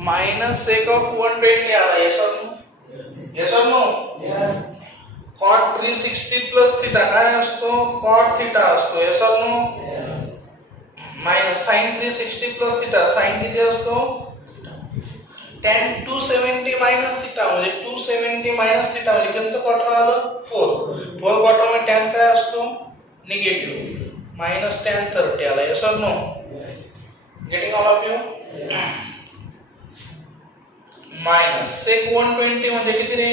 minus sec of 120 आला. yes or no? yes or no? Yes. cot 360 plus theta काय असतो? cot theta असतो. yes or no? Yes. minus sin 360 plus theta sin किती असतो? tan 270 minus theta म्हणजे 270 minus theta म्हणजे कोणतं quadrant आलं? फोर्थ क्वाड्रंट मध्ये tan काय असतो? निगेटिव्ह minus tan 30 आला. yes or no? getting all of you? minus sec 120 म्हणजे किती रे?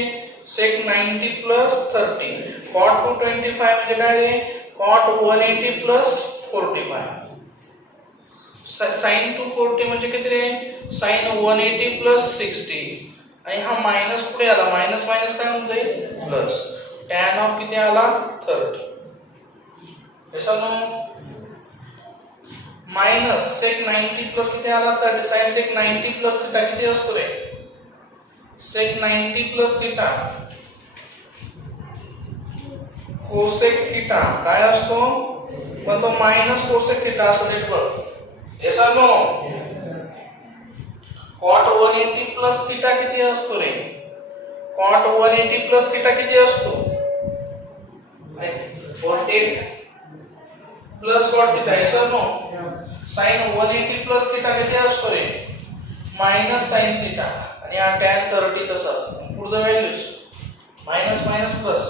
sec 90 plus 30 cot 225 म्हणजे काय रे? cot 180 plus 45 sin 240 म्हणजे किती रे? sin 180 plus 60 आणि हा मायनस पुढे आला. मायनस मायनस काय होऊन जाईल? प्लस tan ऑफ किती आला? 30. yes or no? Minus sec 90 plus किती आला? 30 sin sec 90 plus theta किती असतो रे? sec 90 plus theta cosec theta काय असतो? पण तो मायनस cosec theta असं नीट बघ. yes or no? cot 180 plus theta किती असतो रे? cot 180 plus theta किती असतो? 48 plus cot theta. yes or no? sin 180 plus theta किती असतो रे? minus sin theta आणि हा tan 30 तसाच. पुढचं values minus minus plus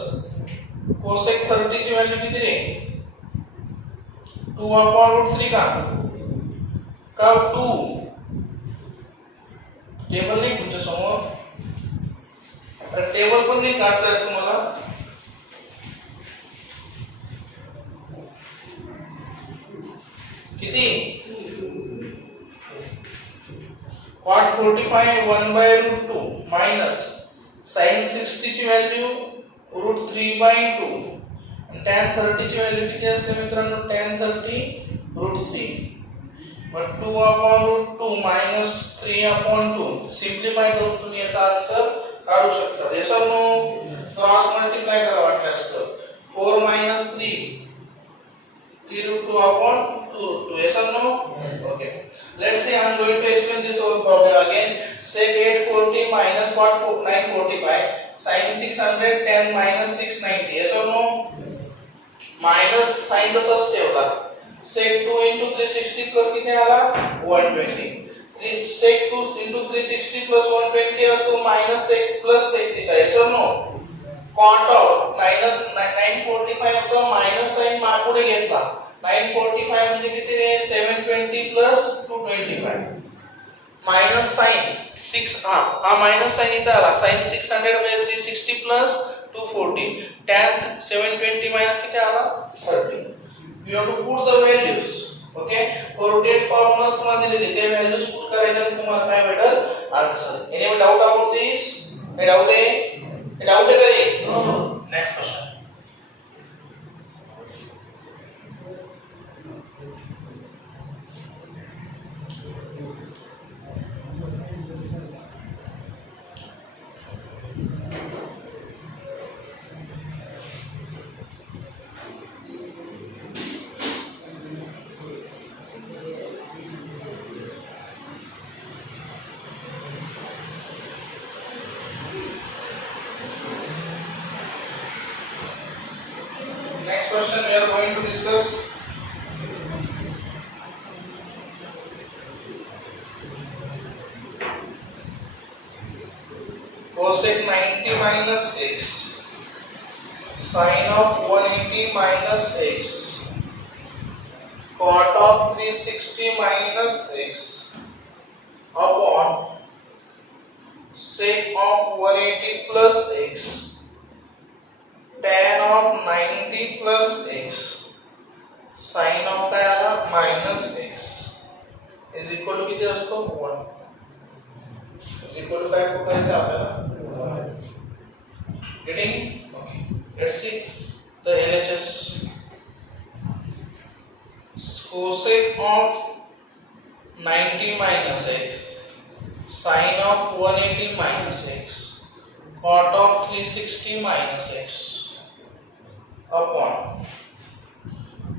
cosec 30 ची व्हॅल्यू किती रे? 2/√3 का 2 टेबल नाही तुमच्या समोर. आता टेबल पण नाही काढता येत तुम्हाला. किती? cot 45 1/√2 minus sin 60 ची व्हॅल्यू √3/2 आणि tan 30 ची व्हॅल्यू किती असते मित्रांनो? tan 30 √3 मग 2/√2 minus 3/2 सिम्प्लिफाय करून तुम्ही याचा आन्सर काढू शकता. yes or no? Cross multiply करा वाटल्यास तर 4 minus 3 3√2/2. yes or no? okay. Let's say I am going to explain this whole problem again. Sec 840 minus cot 945 sin 600 tan minus 690. yes or no? minus sin तसाच ठेवला. sec 2 into 360 plus किती आला? 120. sec 2 into 360 plus 120 असतो minus sec plus sec theta. yes or no? cot of minus 945 चा minus sign मागपुढे घेतला. 945 म्हणजे किती रे? 720 plus 225 minus sin 6 हा minus sign इथं आला. sin 600 म्हणजे 360 plus 240 tan 720 minus किती आला? 30. you have to put the values. okay coordinate formulas तुम्हाला दिलेले ते values put करायचे आणि तुम्हाला काय भेटेल? answer. any doubt about this? any doubt आहे का रे? next question. Next question we are going to discuss. Cosec 90 minus x sin of 180 minus x cot of 360 minus x upon sec of 180 plus x tan of 90 plus x sin of काय आला? minus x is equal to किती असतो? 1 is equal to काय करायचं आपल्याला? 1. getting? okay. let's see the LHS. cosec of 90 minus x sin of 180 minus x cot of 360 minus x upon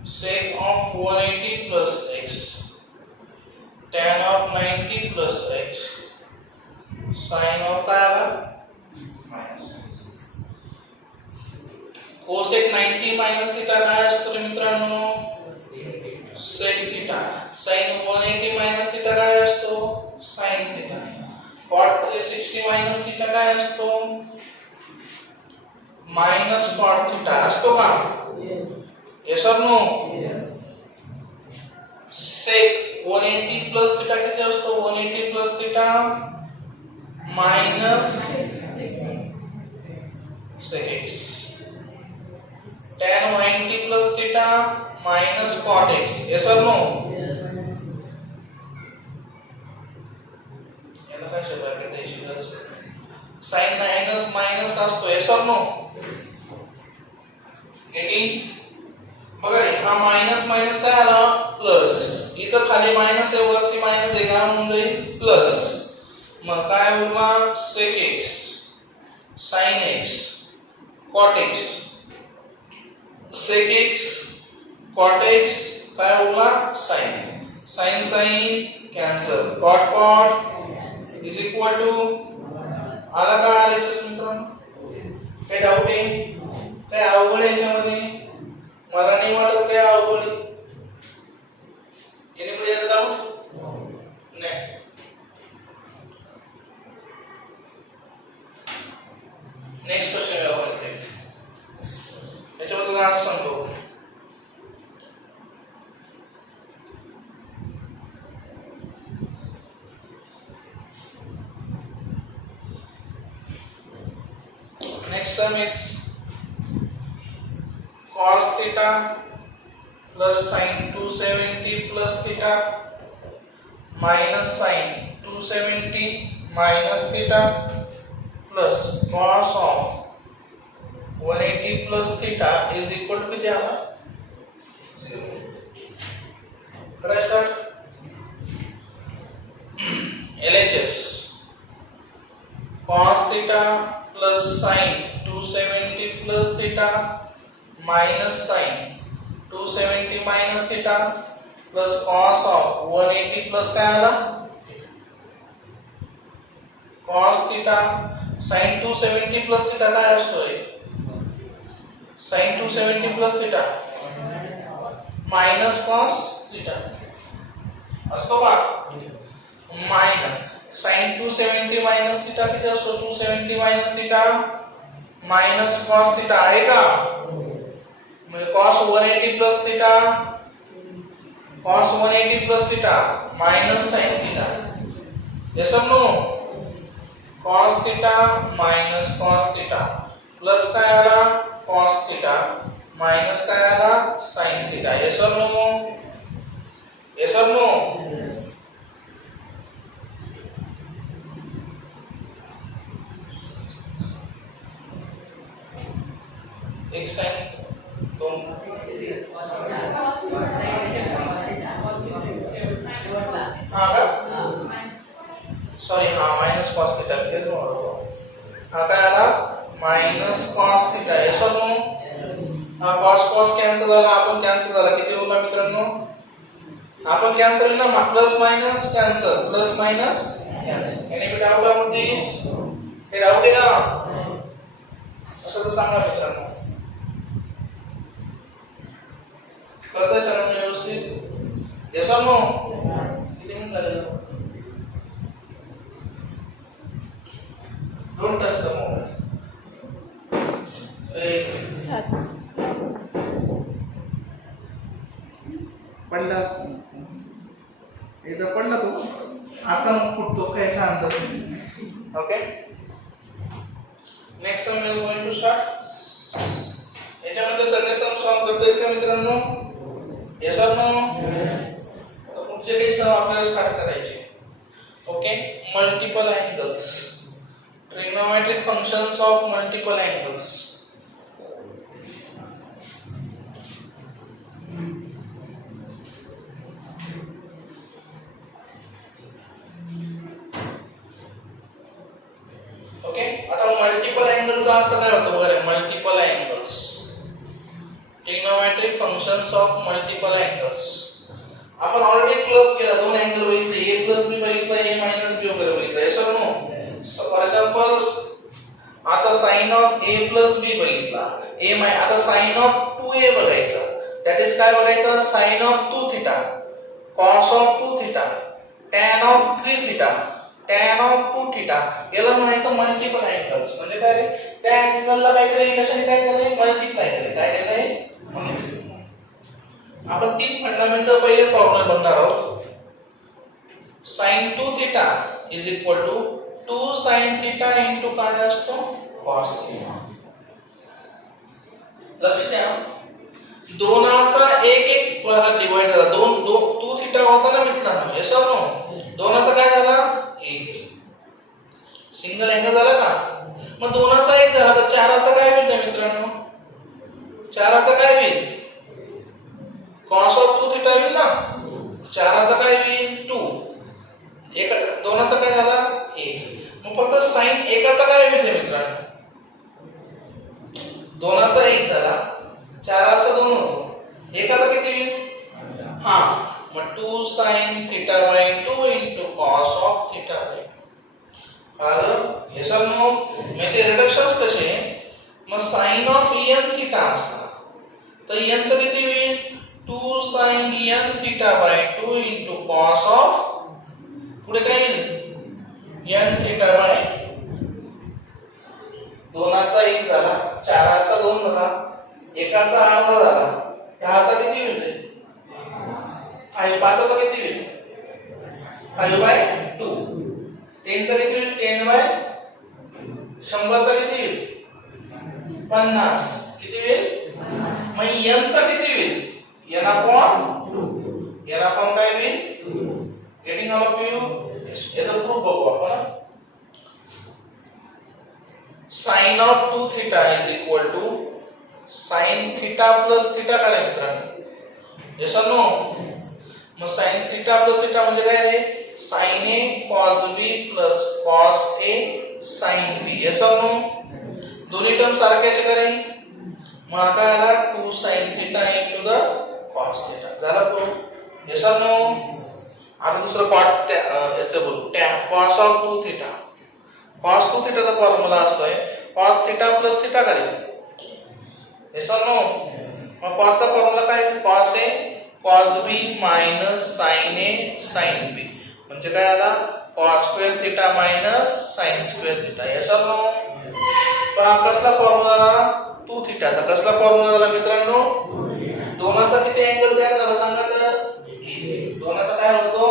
sec of 180 plus x tan of 90 plus x sine of काय आला minus cosec 90 minus theta काय असतो रे मित्रांनो sec theta sine 180 minus theta काय असतो sine theta cot 360 minus theta काय असतो मायनस कॉट थीटा असतो का यस और नो सेक 180 प्लस थीटा किती असतो 180 plus theta minus sec X tan 90 plus theta minus cot x yes और नो याला काय शब्द द्यायची गरज sin मायनस मायनस असतो यस और नो गेटिंग बघा हा मायनस मायनस काय आला प्लस इथं खाली मायनस आहे वरती मायनस आहे काय होऊन जाईल प्लस मग काय उरला sec x sin x cot x sec x cot x काय उरला sin sin sin cancel cot cot is equal to आला का आलेच मित्रांनो काय डाऊट आहे काय अवघड आहे याच्यामध्ये मला नाही वाटत काय अवघड आहे clear doubt next next question आपण याच्याबद्दल आज सांगतो next sum is cos theta plus sin 270 plus theta minus sin 270 minus theta plus cos of 180 plus theta is equal to किती आला 0 करा start LHS cos theta plus sin 270 plus theta minus sin 270 minus theta plus cos of 180 plus काय आला cos theta sin 270 plus theta काय असतोय sin 270 plus theta minus cos theta असतो का minus sin 270 minus theta किती असतो 270 minus theta minus cos theta आहे का म्हणजे cos 180 plus theta cos 180 plus theta minus sin theta yes or no cos theta minus cos theta plus काय आला cos theta minus काय आला sin theta yes or no yes or no एक sign दोन हाँ का सॉरी हाँ minus cos theta के जो हाँ का आला माइनस cos थीटा यस और नो हाँ cos cos कॅन्सल झाला आपण कॅन्सल झाला किती होता मित्रांनो आपण कॅन्सल ना plus minus cancel plus minus cancel any be doubt about this हे डाउट आहे का असं तर सांगा मित्रांनो कळतंय सगळ्यांना व्यवस्थित येस और नो किती मिनिट झाले डोंट टच द मोबाईल पडला असतो एकदा पडला तो आता मग फुटतो काय शांत okay next sum is going to start याच्यामध्ये सगळे सम सॉल्व करता येईल का मित्रांनो येस और नो पुढचे काही सम आपल्याला स्टार्ट करायचे okay multiple angles trigonometric functions of multiple angles okay आता मल्टिपल अँगलचा अर्थ काय होतो बघा multiple angles trigonometric functions of multiple angles आपण ऑलरेडी क्लब केला दोन अँगल बघितले a प्लस b बघितला a मायनस b वगैरे बघितला yes or no sine of a plus b बघितला आता साइन ऑफ 2a बघायचा दॅट इज काय बघायचं sine of 2 theta cos of 2 theta tan of 3 theta tan of 2 theta याला म्हणायचं मल्टिपल अँगल्स म्हणजे काय रे त्या अँगलला काहीतरी कशाने काय केलंय मल्टिप्लाय केलंय काय केलंय आपण तीन फंडामेंटल पहिले फॉर्म्युला बघणार आहोत sin 2 theta is equal to 2 sin theta into काय असतो cos थीटा लक्ष द्या दोनाचा एक भागात डिवाइड झाला 2 थीटा होता ना मित्रांनो हे समजून दोनाचा काय झाला 1 सिंगल अँगल झाला का मग दोनाचा 1 झाला तर चाराचा काय होईल मित्रांनो चाराचा काय होईल cos ऑफ 2 थीटा होईल ना चाराचा काय होईल 2 एक दोनाचा काय झाला 1 मग फक्त sin एकाचा काय होईल मित्रांनो दोनाचा 1 झाला चाराचा 2 होतो एकाचा किती होईल हा मग 2 sin theta by 2 into cos of theta आलं हे समजून म्हणजे रिडक्शन्स कसे मग sin ऑफ n थीटा असणार तर n चं किती होईल 2 sin n theta by 2 into cos of पुढे काय येईल n थीटा बाय दोनाचा 1 झाला चाराचा 2 झाला एकाचा अर्धा झाला दहाचा किती होईल 5 पाचाचा किती होईल 5 बाय 2 10 चा किती होईल 10 बाय 100 चा किती होईल 50 किती होईल मग n चा किती होईल n अपॉन 2 n अपॉन काय होईल गेटिंग ऑल ऑफ यू याचा प्रूफ बघू आपण sin ऑफ 2 theta is equal to sin theta plus theta काय मित्रांनो यस नो मग sin थीटा प्लस थीटा म्हणजे काय रे sin a cos b plus cos a sin b yes no दोन्ही टर्म सारख्याचे करेन मग काय आला 2 sin theta into the cos theta झाला प्रूफ यस नो आता दुसरं पार्ट याचं बोलू cos ऑफ 2 थीटा cos 2 थीटाचा फॉर्म्युला असा आहे cos थीटा प्लस थीटा करेल यस नो मग cos चा फॉर्म्युला काय cos a cos b minus sin a sin b म्हणजे काय आला cos square theta minus sin square theta yes no पहा कसला फॉर्म्युला आला 2 थीटाचा कसला फॉर्म्युला आला मित्रांनो दोनाचा किती अँगल तयार झाला सांगा तर दोनाचा काय होतो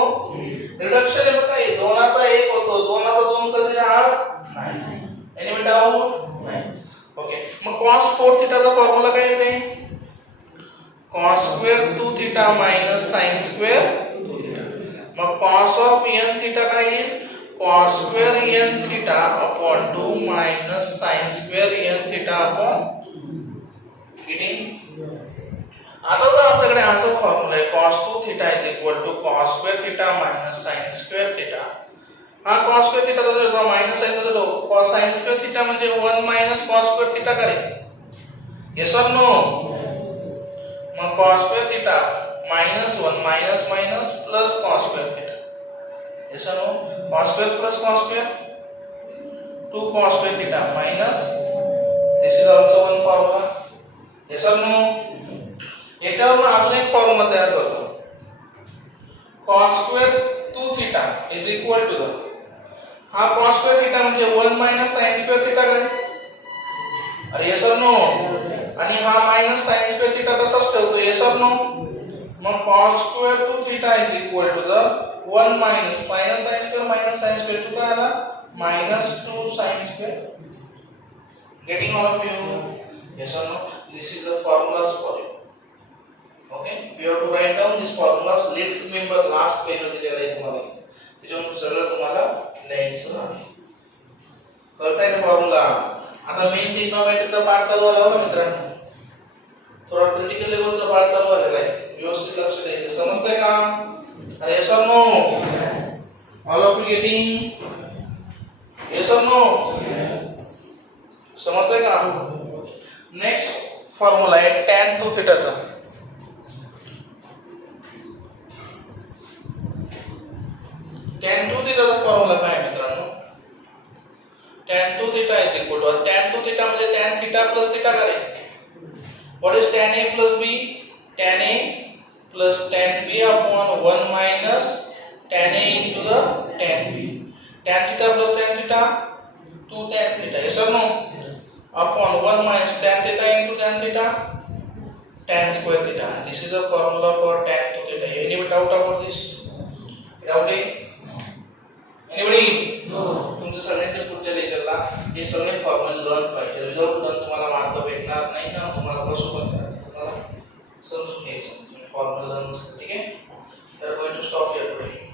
रिडक्शन आहे बघा दोनाचा 1 होतो दोनाचा 2 कधी राहत नाही एनी डाऊट नाही ओके मग cos 4 थीटाचा फॉर्म्युला काय येते cos square 2 theta minus sin square 2 theta मग cos ऑफ n थीटा काय येईल cos square n theta upon 2 minus sin square n theta upon getting आता तर आपल्याकडे असा फॉर्म्युला आहे cos 2 theta is equal to cos square theta minus sin square theta हा cos square theta जो minus आहे तो cos sin स्क्वेअर थीटा म्हणजे 1 मायनस cos स्क्वेअर थीटा करेल यस और नो मग cos square theta minus 1 minus minus plus cos square theta yes और no cos square plus cos square 2 cos square theta minus this is also one formula yes और no याच्यावर अजून एक formula तयार करतो cos square 2 theta is equal to the हा cos square theta म्हणजे 1 minus sin square theta करेल अरे यस और नो आणि हा मायनस sin स्क्वेअर थीटा तसाच ठेवतो यस और नो मग cos square 2 theta is equal to the 1 minus sin square two काय आला minus 2 sin square getting all of you yes और no this is the formulas for you okay we have to write down these formulas let's remember last page मध्ये दिलेला आहे तुम्हाला त्याच्यावर सगळं तुम्हाला लिहायचं आहे कळतंय ना फॉर्म्युला आता मेन ट्रिग्नोमेट्रीचा पार्ट चालू झाला होता मित्रांनो थोडा क्रिटिकल लेवलचा पार्ट चालू झालेला आहे व्यवस्थित लक्ष द्यायचं समजतंय का अरे यस और no all of you getting yes और नो समजतंय का नेक्स्ट फॉर्म्युला आहे tan 2 थीटाचा tan 2 थीटाचा फॉर्म्युला काय मित्रांनो tan 2 theta is equal to tan 2 theta म्हणजे tan theta plus theta करे. What is tan A plus B? Tan A plus tan B upon 1 minus tan A into the tan B. Tan theta plus tan theta 2 tan theta. Yes or no? Upon 1 minus tan theta into tan theta tan square theta. This is a formula for tan to theta. Any doubt about this? Doubt? Anybody? No. तुमचे सगळ्यांचे पुढच्या लेक्चरला हे सगळे formula learn पाहिजे. Without learn तुम्हाला mark भेटणार नाही ना. तुम्हाला कसं पण तुम्हाला समजून घ्यायचं फॉर्म्युला लर्न. ठीक आहे. तर going to stop here today.